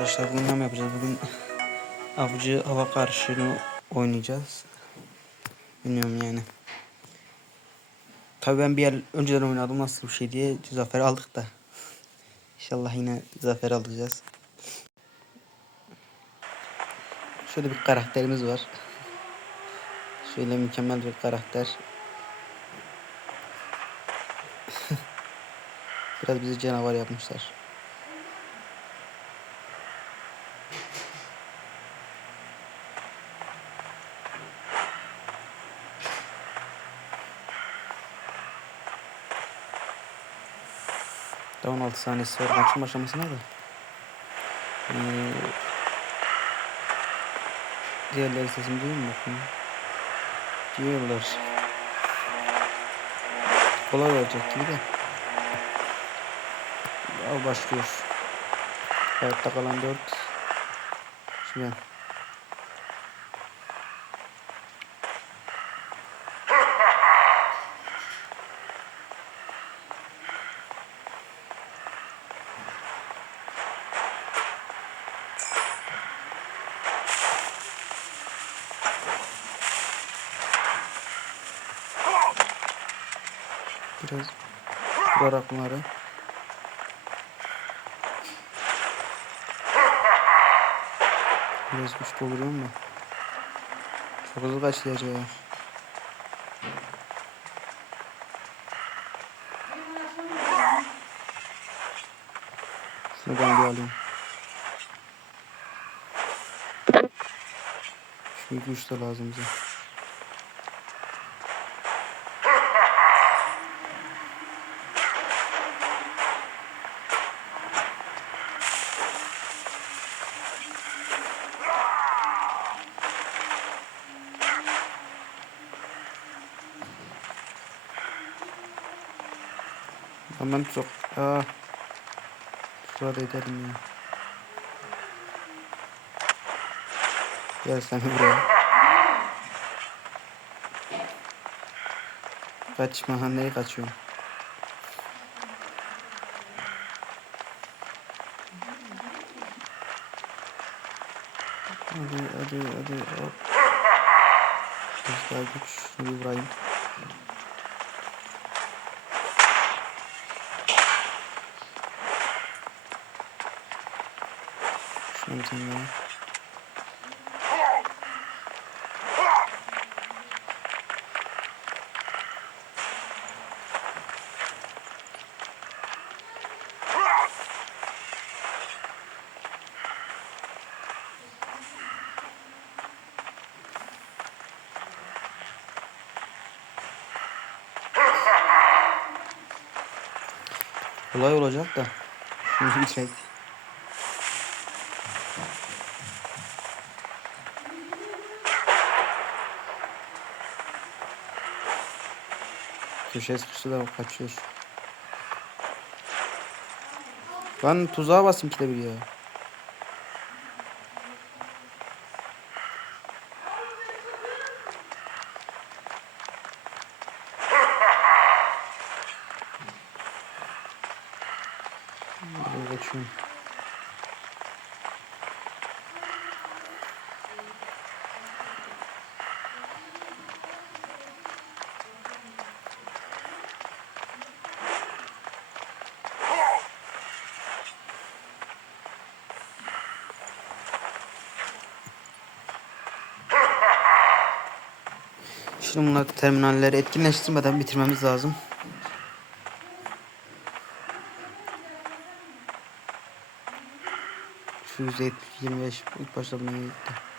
arkadaşlar bugün ne yapacağız? Bugün avcı hava karşını oynayacağız. Bilmiyorum yani. Tabii ben bir yer önceden oynadım nasıl bir şey diye zafer aldık da. İnşallah yine zafer alacağız. Şöyle bir karakterimiz var. Şöyle mükemmel bir karakter. Biraz bizi canavar yapmışlar. Daha 16 saniyesi var maçın başlamasına da. Ee, diğerleri sesimi duyuyor mu bakayım? Diyorlar. Kolay olacak gibi de. Al başlıyor. Hayatta kalan 4. Şimdi. Biraz vurarak bunları. Biraz güç dolduruyorum da. Çok hızlı kaçtı acaba. Şunu ben bir alayım. Şu güç de lazım bize. Hemen çok... Aa. Şurada edelim ya. Gel sen buraya. Kaçma ha nereye kaçıyorsun? Hadi hadi hadi hop. Daha güç. Bir vurayım. Daha. Kolay olacak da. Bir sıkıştı da kaçıyor. Lan tuzağa basayım ki de bir ya. Kaçıyorum. Şimdi bunlar terminalleri etkinleştirmeden bitirmemiz lazım. Şu yüzde 25 ilk başta buna gitti.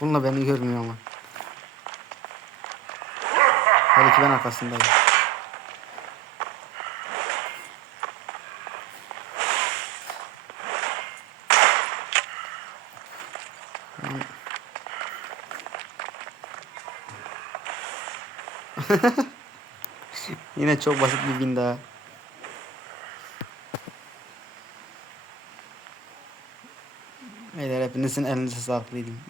Bununla beni görmüyor ama. Belki ben arkasındayım. Yine çok basit bir bin daha. Beyler hepinizin elinize sağlık diyeyim.